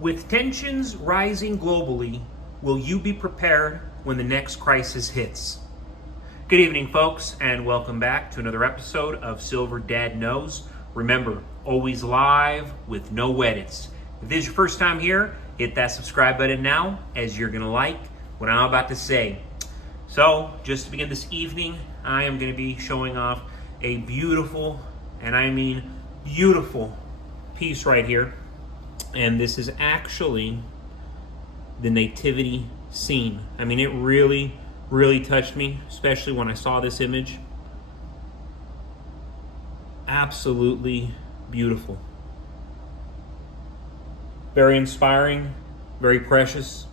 With tensions rising globally, will you be prepared when the next crisis hits? Good evening, folks, and welcome back to another episode of Silver Dad Knows. Remember, always live with no edits. If this is your first time here, hit that subscribe button now, as you're going to like what I'm about to say. So, just to begin this evening, I am going to be showing off a beautiful, and I mean beautiful, piece right here. And this is actually the nativity scene. I mean, it really, really touched me, especially when I saw this image. Absolutely beautiful. Very inspiring, very precious,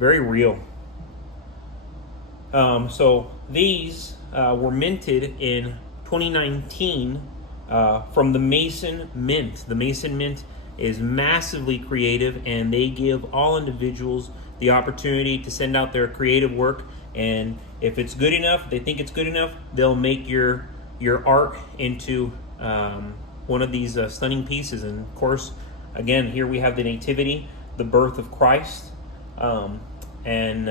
very real. So these were minted in 2019 from the Mason Mint. The Mason Mint is massively creative, and they give all individuals the opportunity to send out their creative work. And if it's good enough, they think it's good enough, they'll make your art into one of these stunning pieces. And of course, again, here we have the Nativity, the birth of Christ, and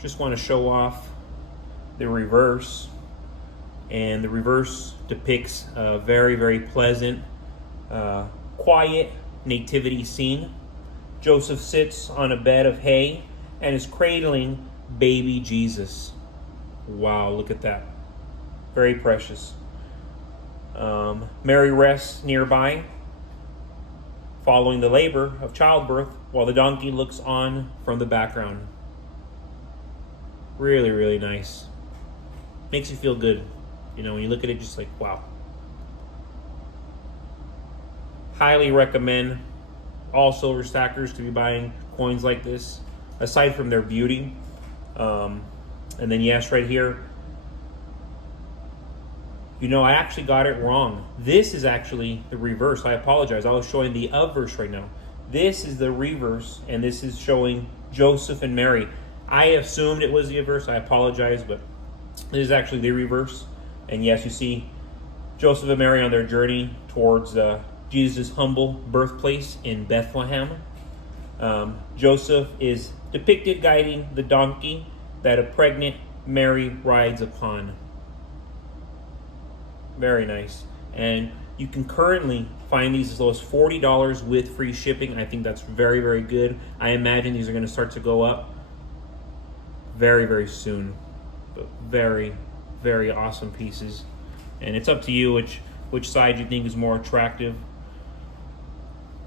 just want to show off the reverse. And the reverse depicts a very, very pleasant, quiet nativity scene. Joseph sits on a bed of hay and is cradling baby Jesus. Wow, look at that. Very precious. Mary rests nearby, following the labor of childbirth, while the donkey looks on from the background. Really, really nice. Makes you feel good. You know, when you look at it, just like, wow. Highly recommend all silver stackers to be buying coins like this, aside from their beauty. And then, yes, right here, you know, I actually got it wrong. This is actually the reverse. I apologize. I was showing the obverse right now. This is the reverse, and this is showing Joseph and Mary. I assumed it was the obverse. I apologize, but this is actually the reverse. And yes, you see Joseph and Mary on their journey towards Jesus' humble birthplace in Bethlehem. Joseph is depicted guiding the donkey that a pregnant Mary rides upon. Very nice. And you can currently find these as low as $40 with free shipping. I think that's very, very good. I imagine these are going to start to go up very, very soon. But very, very awesome pieces. And it's up to you which side you think is more attractive.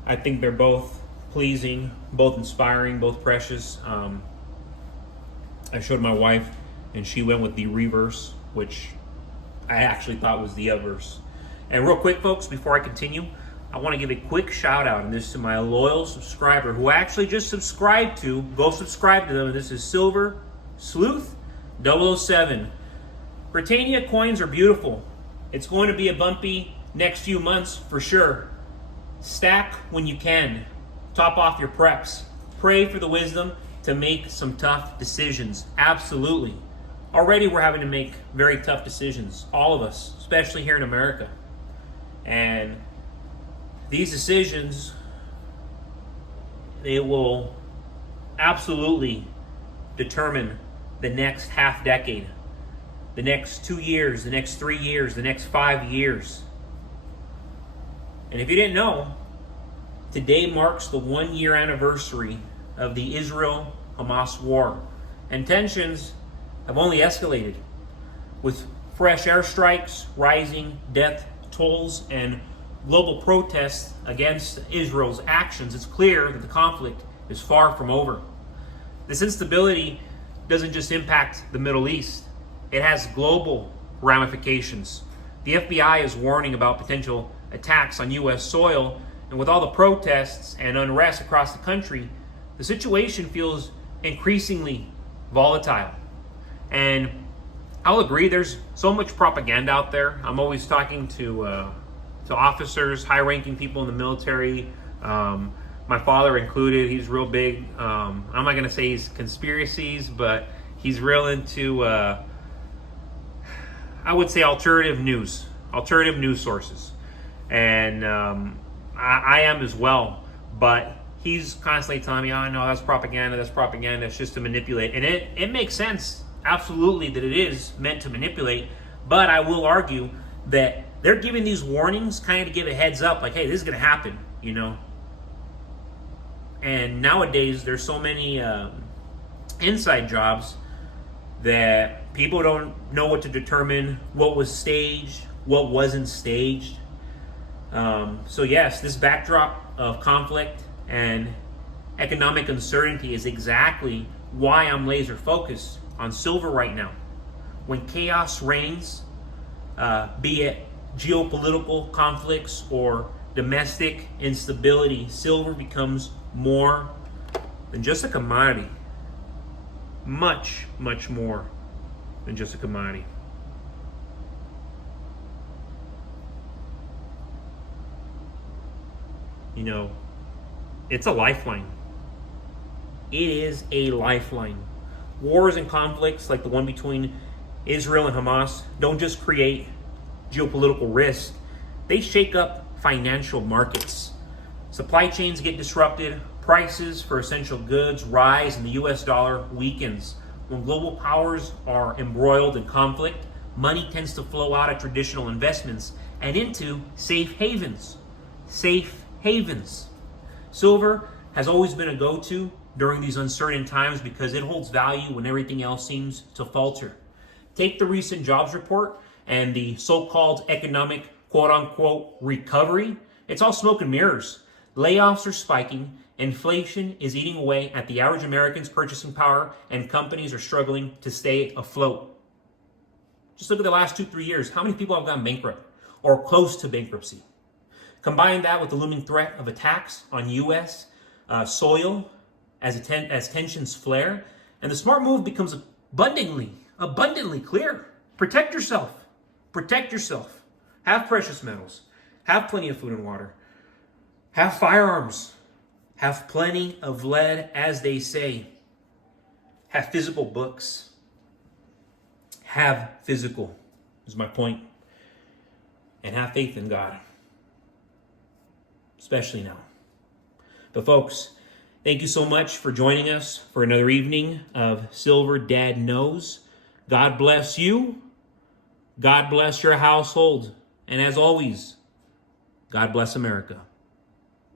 I think they're both pleasing, both inspiring, both precious. I showed my wife, and she went with the reverse, which I actually thought was the obverse. And real quick, folks, before I continue, I want to give a quick shout out, and this is to my loyal subscriber who actually just subscribed to. Go subscribe to them. And this is Silver Sleuth 007. Britannia coins are beautiful. It's going to be a bumpy next few months for sure. Stack when you can. Top off your preps. Pray for the wisdom to make some tough decisions. Absolutely. Already we're having to make very tough decisions. All of us, especially here in America. And these decisions, they will absolutely determine the next half decade, the next 2 years, the next 3 years, the next 5 years. And if you didn't know, today marks the 1 year anniversary of the Israel-Hamas war. And tensions have only escalated, with fresh airstrikes, rising death tolls, and global protests against Israel's actions. It's clear that the conflict is far from over. This instability doesn't just impact the Middle East. It has global ramifications. The FBI is warning about potential attacks on U.S. soil, and with all the protests and unrest across the country, the situation feels increasingly volatile. And I'll agree, there's so much propaganda out there. I'm always talking to officers, high-ranking people in the military, my father included. He's real big. I'm not going to say he's conspiracies, but he's real into, I would say, alternative news sources. And I am as well. But he's constantly telling me, oh, no, that's propaganda, it's just to manipulate. And it makes sense, absolutely, that it is meant to manipulate. But I will argue that they're giving these warnings kind of to give a heads up, like, hey, this is going to happen, you know. And nowadays, there's so many inside jobs that people don't know what to determine what was staged, what wasn't staged. So yes, this backdrop of conflict and economic uncertainty is exactly why I'm laser focused on silver right now. When chaos reigns, be it geopolitical conflicts or domestic instability, silver becomes more than just a commodity. Much, much more than just a commodity. You know, it's a lifeline. It is a lifeline. Wars and conflicts like the one between Israel and Hamas don't just create geopolitical risk, they shake up financial markets. Supply chains get disrupted, prices for essential goods rise, and the US dollar weakens. When global powers are embroiled in conflict, money tends to flow out of traditional investments and into safe havens. Safe havens. Silver has always been a go-to during these uncertain times because it holds value when everything else seems to falter. Take the recent jobs report and the so-called economic quote-unquote recovery. It's all smoke and mirrors. Layoffs are spiking, inflation is eating away at the average American's purchasing power, and companies are struggling to stay afloat. Just look at the last 2-3 years. How many people have gone bankrupt or close to bankruptcy? Combine that with the looming threat of attacks on U.S. soil as tensions flare, and the smart move becomes abundantly clear. Protect yourself. Protect yourself. Have precious metals. Have plenty of food and water. Have firearms. Have plenty of lead, as they say. Have physical books. Have physical, is my point. And have faith in God. Especially now. But folks, thank you so much for joining us for another evening of Silver Dad Knows. God bless you. God bless your household. And as always, God bless America.